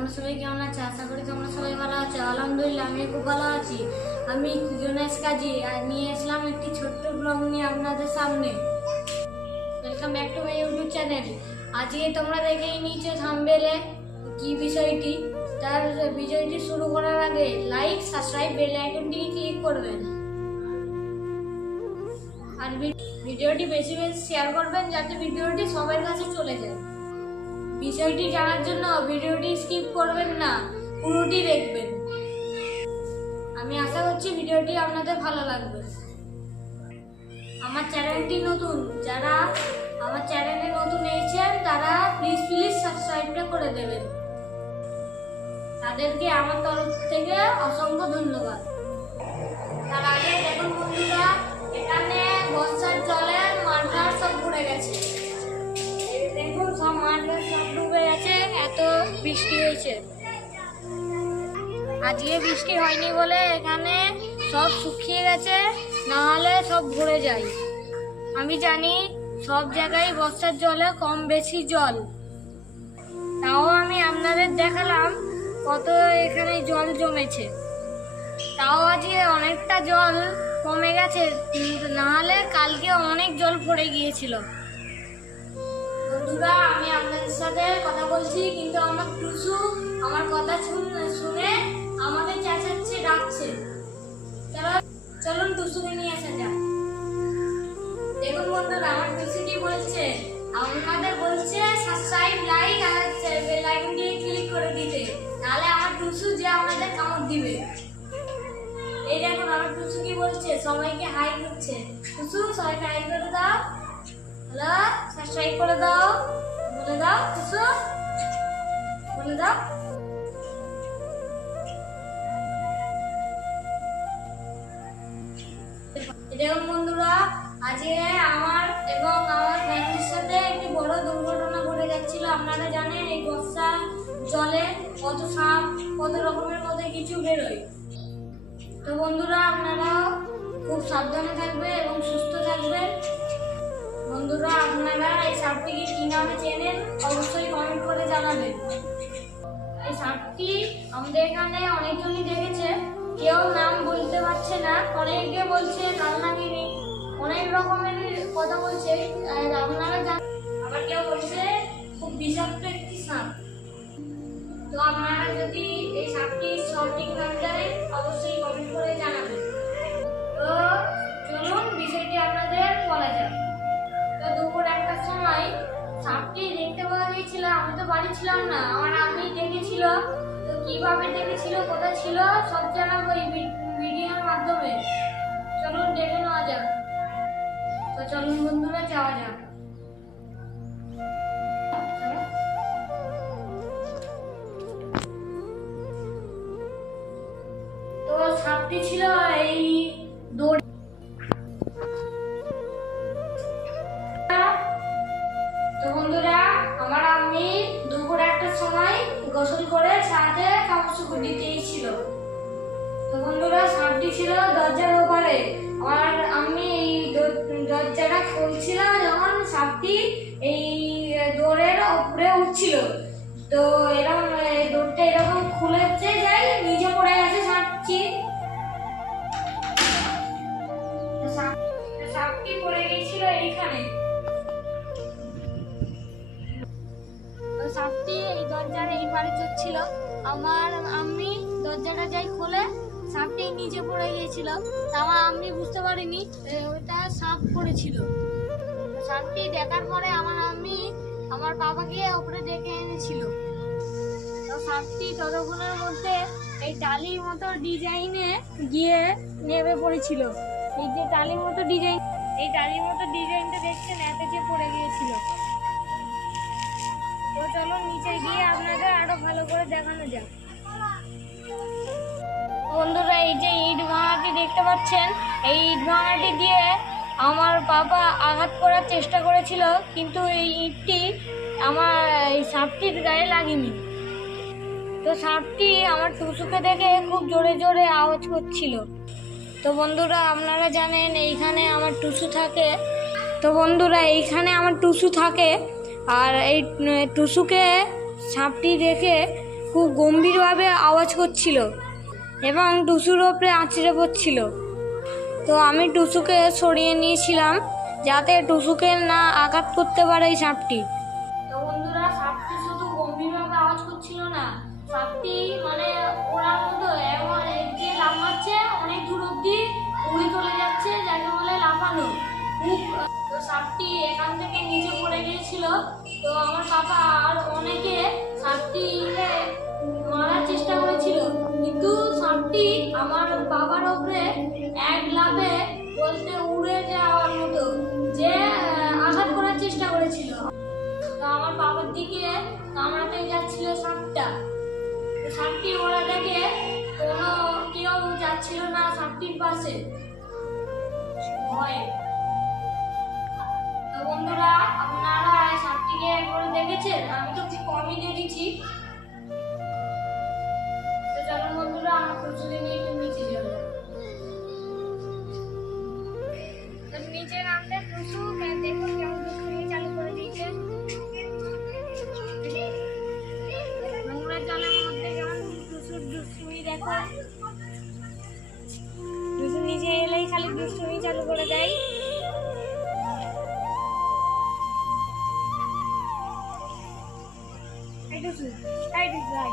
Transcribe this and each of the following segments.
তোমরা সবাই কেমন আছো? আশা করি তোমরা সবাই ভালো আছো। আলহামদুলিল্লাহ আমি খুব ভালো আছি। আমি জোনেশ কাজী নিয়ে এসলাম একটি ছোট্ট ব্লগ নিয়ে আপনাদের সামনে। Welcome back to my YouTube channel আজকে তোমরা দেখেই নিচে থামবেলে কি বিষয়টি। তার বিষয়টি শুরু করার আগে লাইক সাবস্ক্রাইব বেল আইকনটিকে ক্লিক করবেন। আর ভিডিওটি বেশি বেশি শেয়ার করবেন যাতে ভিডিওটি সবার কাছে চলে যায়। বিষয়টি জানার জন্য করবেন না, পুরোটি দেখবেন। আমি আশা করছি ভিডিওটি আপনাদের ভালো লাগবে। আমার চ্যানেলটি নতুন, যারা আমার চ্যানেলে নতুন এসেছেন, তারা প্লিজ প্লিজ সাবস্ক্রাইবটা করে দেবেন। তাদেরকে আমার তরফ থেকে অসংখ্য ধন্যবাদ। তার আগে দেখুন বন্ধুরা, এখানে বর্ষার জলে মাঠঘাট সব ভরে গেছে। দেখুন সব মাঠঘাট সব ডুবে গেছে। এত বৃষ্টি হয়েছে। আজকে বৃষ্টি হয়নি বলে এখানে সব শুকিয়ে গেছে না হলে সব ভরে যায়। আমি জানি সব জায়গায় বর্ষার জলে কম বেশি জল। তাও আমি আপনাদের দেখালাম কত এখানে জল জমেছে। তাও আজকে অনেকটা জল কমে গেছে নাহলে কালকে অনেক জল পড়ে গিয়েছিল। বন্ধুরা, আমি আপনাদের সাথে কথা বলছি, কিন্তু আমার টুসু আমার কথা শুন- আমাকে চেঁচাচ্ছে, ডাকছে। চলো, চলুন টুসুকে নিয়ে আসা যাক। দেখুন বন্ধুরা, আমার টুসু কি বলছে? আমাদের বলছে সাবস্ক্রাইব লাইক আর বেল আইকনটি ক্লিক করে দিতে। তাহলে আমার টুসু যে আমাদের কামড় দিবে। এই দেখুন, আমার টুসু কি বলছে? সবাইকে হাই করছে। টুসু, সবাইকে হাই করে দাও। হ্যালো দাও, বলে দাও বলে দাও। এই বন্ধুরা? আজকে আমার এবং আমার ফ্যামিলির সাথে একটি বড় দুর্ঘটনা ঘটে যাচ্ছিল। আপনারা জানেন, এই বর্ষা জলে কত সাপ, কত রকমের মধ্যে কিছু বেরোয়। তো বন্ধুরা আপনারা খুব সাবধানে থাকবে এবং সুস্থ থাকবেন। বন্ধুরা, আপনারা এই সাপটিকে কি নামে চেনেন? অবশ্যই কমেন্ট করে জানাবেন। এই সাপটি আমাদের এখানে অনেকজনই দেখেছে। কেউ নাম বলতে পারছে না, অনেকে বলছে কালনাগিনী অনেক রকমের কথা বলছে। আপনারা জান আবার কেউ বলছে খুব বিষাক্ত একটি সাপ। তো আপনারা যদি এই সাপটির সঠিক নাম সময় সাপটি দেখতে পাওয়া গিয়েছিল আমি তো বাড়ি ছিলাম না, আমার আমি দেখেছিল। তো কীভাবে দেখেছিল, কোথায় ছিল, সব জানাব এই ভিডিওর মাধ্যমে। চলুন দেখে নেওয়া যাক। তো চলুন বন্ধুরা, যাওয়া যাক। দিতেই ছিল বন্ধুরা, সাপটি ছিল দরজার ওপারে। আর আমি এই দরজাটা খুলছিলাম যখন সাপটি এই দৌড়ের উপরে উঠছিল। তো এরকম দৌড়টা এরকম খুলেছে যাই নিচে পড়ে গেছে নিচে পড়ে গিয়েছিল তা আমার আম্মি বুঝতে পারিনি ওটা সাপ পড়েছিল সাপটি দেখার পরে আমার আমি আমার বাবাকে ওপরে ডেকে এনেছিল। তো সাপটি ততক্ষণের মধ্যে এই টালির মতো ডিজাইনে গিয়ে নেমে পড়েছিল। এই যে টালির মতো ডিজাইন এই টালির মতো ডিজাইনটা দেখছেন, এতে যে পড়ে গিয়েছিল। তো চলো নিচে গিয়ে আপনাকে আরও ভালো করে দেখানো যাক। বন্ধুরা, এই যে ইট ভাঙাটি দেখতে পাচ্ছেন, এই ইট ভাঙাটি দিয়ে আমার বাবা আঘাত করার চেষ্টা করেছিল, কিন্তু এই ইটটি আমার, এই সাপটির গায়ে লাগেনি। তো সাপটি আমার টুসুকে দেখে খুব জোরে জোরে আওয়াজ করছিল। তো বন্ধুরা, আপনারা জানেন, এইখানে আমার টুসু থাকে। তো বন্ধুরা, এইখানে আমার টুসু থাকে, আর এই টুসুকে সাপটি দেখে খুব গম্ভীরভাবে আওয়াজ করছিল। এবং টুসুর ওপরে আঁচড়ে পড়ছিল। তো আমি টুসুকে সরিয়ে নিয়েছিলাম যাতে টুসুকে না আঘাত করতে পারে এই সাপটি। তো মানে থেকে নিচে পড়ে গিয়েছিল। তো আমার বাবা আর অনেকে সাপটি মারার চেষ্টা করেছিল। কিন্তু সাপটি আমার বাবার ওপরে এক লাভে বলতে উড়ে যাওয়ার মতো যে আঘাত করার চেষ্টা করেছিল। তো আমার বাবার দিকে কামড়াতে যাচ্ছিল সাপটা। সাপটি ওরা দেখে কোনো কেউ যাচ্ছিল না সাপটির পাশে। ভয়ে। বন্ধুরা, আপনারা সাপটিকে একবার দেখেছেন? আমি তো কমই দেখেছি। প্রচুর নিচে যাব টুসু দেখুন চালু করে দিয়েছে। নোংরা জলের মধ্যে টুসুর দুষ্টুমি দেখো। টুসু নিচে এলেই খালি দুষ্টুমি চালু করে দেয়। এই টুসু এই টুসু আয়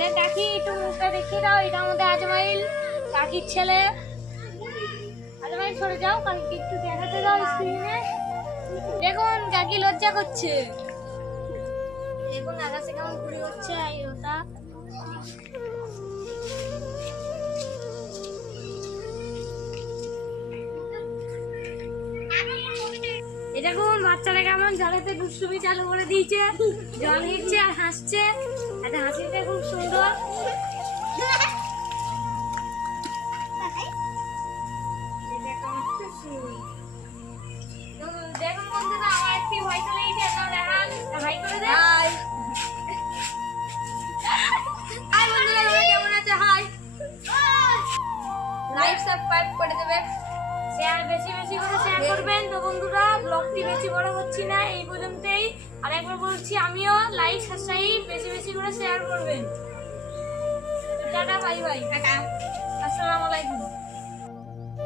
আমাদের কাকি, একটু মুখটা দেখিয়ে দাও, এটা আমাদের আজমাইল কাকির ছেলে। আজমাইল সরে যাও, কাকিকে একটু দেখাতে দাও স্ক্রিনে দেখুন, কাকি লজ্জা করছে। দেখুন, আকাশে কেমন ঘুড়ি হচ্ছে এই ওটা। দেখুন বাচ্চারা কেমন জলেতে দুষ্টুমি চালু করে দিয়েছে। জল নিচ্ছে আর হাসছে। হাসিটা খুব সুন্দর। দেখুন, বন্ধুরা আমার একটি ভয় চলে গেছে একটা দেখান হাই করে দেন। হাই। বন্ধুরা তোমরা কেমন আছে? হাই। লাইক সাবস্ক্রাইব করে দেবে। শেয়ার বেশি বেশি করে শেয়ার করবেন তো বন্ধুরা। ব্লগটি বেশি বড় হচ্ছি না এই পর্যন্তই। আর একবার বলছি আমিও লাইক সাবস্ক্রাইব বেশি বেশি করে শেয়ার করবেন। Ta-ta bye bye ta-ta.